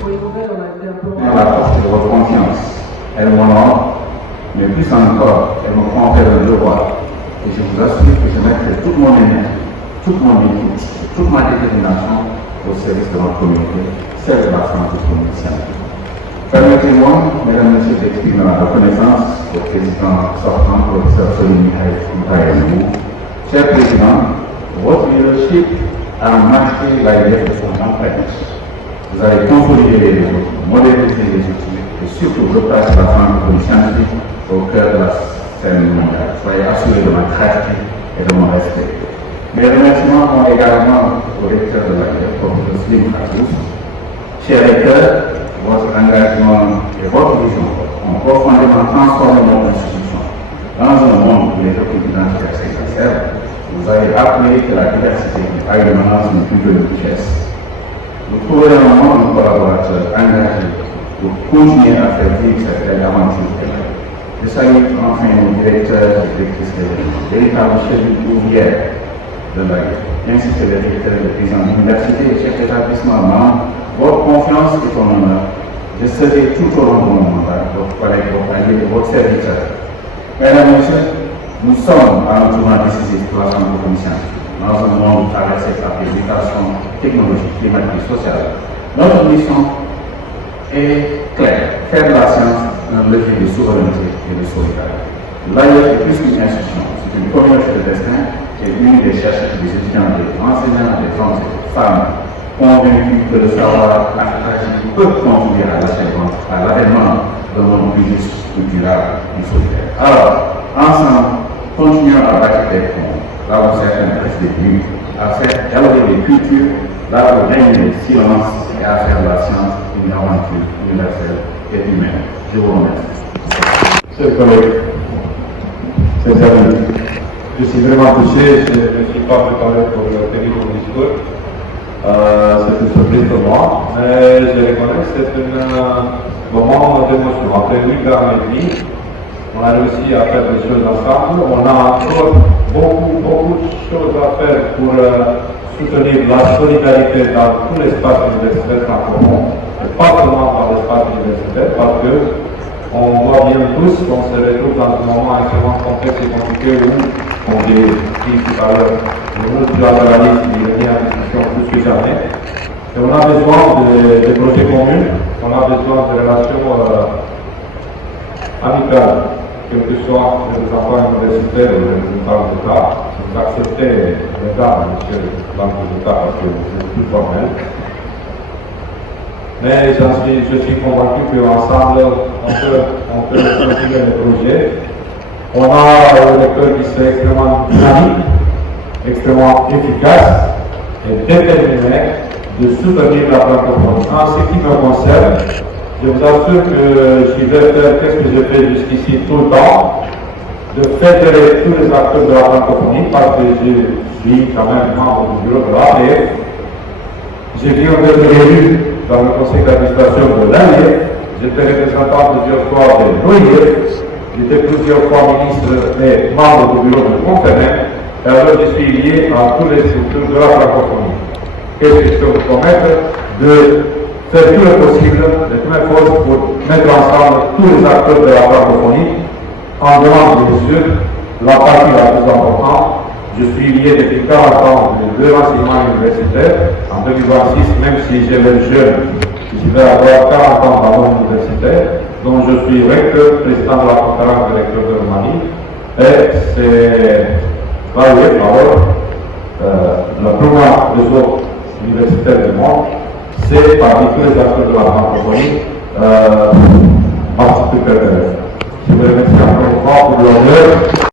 La force de votre confiance, elle m'honore, mais plus encore, elle me prend faire un devoir. Et je vous assure que je mettrai toute mon énergie, toute mon écoute, toute ma détermination au service de notre communauté, celle de la santé commerciale. Permettez-moi, mesdames et messieurs, d'exprimer ma reconnaissance au président sortant, professeur Solimni Haït. Cher président, votre leadership a marqué la idée de son empreinte. Vous avez consolidé les réseaux, modernisé les outils et surtout replacé la francophonie scientifique au cœur de la scène mondiale. Soyez assurés de ma gratitude et de mon respect. Mes remerciements vont également au recteur de l'AIE, professeur Slim Khatous. Chers recteurs, votre engagement et votre vision ont profondément transformé notre institution. Dans un monde où les documents d'identité s'exacerbent, vous avez rappelé que la diversité a une menace d'une plus grande richesse. Vous trouverez un moment un collaborateur engagé pour continuer à faire vivre cette belle aventure. Je salue enfin nos directeurs et directrices d'événements, véritables chefs ouvrières de l'AIE, ainsi que les directeurs et les présidents d'université et chefs d'établissement membres. Votre confiance est ton honneur. Je serai tout au long de mon mandat votre collègue, votre allié et votre serviteur. Mesdames et messieurs, nous sommes à un tournant décisif pour la francophonie scientifique. Dans un monde traversé par des mutations technologiques, climatiques, sociales, notre mission est claire, faire de la science un levier de souveraineté et de solidarité. L'AIE est plus qu'une institution, c'est une communauté de destin et une des chercheurs, des étudiants, des enseignants, des hommes et des femmes convaincus que le savoir académique peut contribuer à l'avènement d'un monde plus juste, plus durable, plus solidaire. Alors, ensemble, continuons à bâtir des ponts, là où certains restent des murs, à faire dialoguer les cultures, là où règne le silence et à faire de la science une aventure universelle et humaine. Je vous remercie. Chers collègues, chers amis, je suis vraiment touché, je ne me suis pas préparé pour tenir mon discours. C'est une surprise pour moi, mais je reconnais que c'est un moment d'émotion. Après 8 ans et demi, on a réussi à faire des choses ensemble. On a encore beaucoup de choses à faire pour soutenir la solidarité dans tout l'espace universitaire francophone, et pas seulement dans l'espace universitaire, parce que on voit bien tous qu'on se retrouve dans un moment extrêmement complexe et compliqué où on dit tout à l'heure, le multilatéralisme il est mis en discussion plus que jamais. Et on a besoin de projets communs, on a besoin de relations amicales, quel que soit les enfants universitaires ou les représentants d'État. Vous acceptez les dames, monsieur le président d'État, parce que c'est plus formel. Mais je suis convaincu qu'ensemble, on peut continuer le projet. On a un école qui est extrêmement dynamique, extrêmement efficace et déterminé de soutenir la francophonie. En ce qui me concerne, je vous assure que je vais faire ce que j'ai fait jusqu'ici tout le temps, de fédérer tous les acteurs de la francophonie, parce que je suis quand même membre du bureau de l'APF. J'ai vu d'être élu dans le conseil d'administration de l'AIE, j'étais représentant plusieurs fois de l'OIE, j'étais plusieurs fois ministre et membre du bureau de conférence, et alors je suis lié à toutes les structures de la francophonie. Qu'est-ce que je peux vous promettre? De faire tout le possible, de toutes mes forces pour mettre ensemble tous les acteurs de la francophonie, en demandant bien sûr la partie la plus importante. Je suis lié depuis 40 ans de l'enseignement universitaire. En 2026, même si j'ai le jeune, je vais avoir 40 ans dans mon universitaire, dont je suis recteur, président de la conférence des recteurs de Roumanie. Et c'est l'AIE, le premier réseau universitaire du monde, c'est parmi tous les acteurs de la francophonie, partie plus pertinente. Je vous remercie encore une fois pour l'honneur.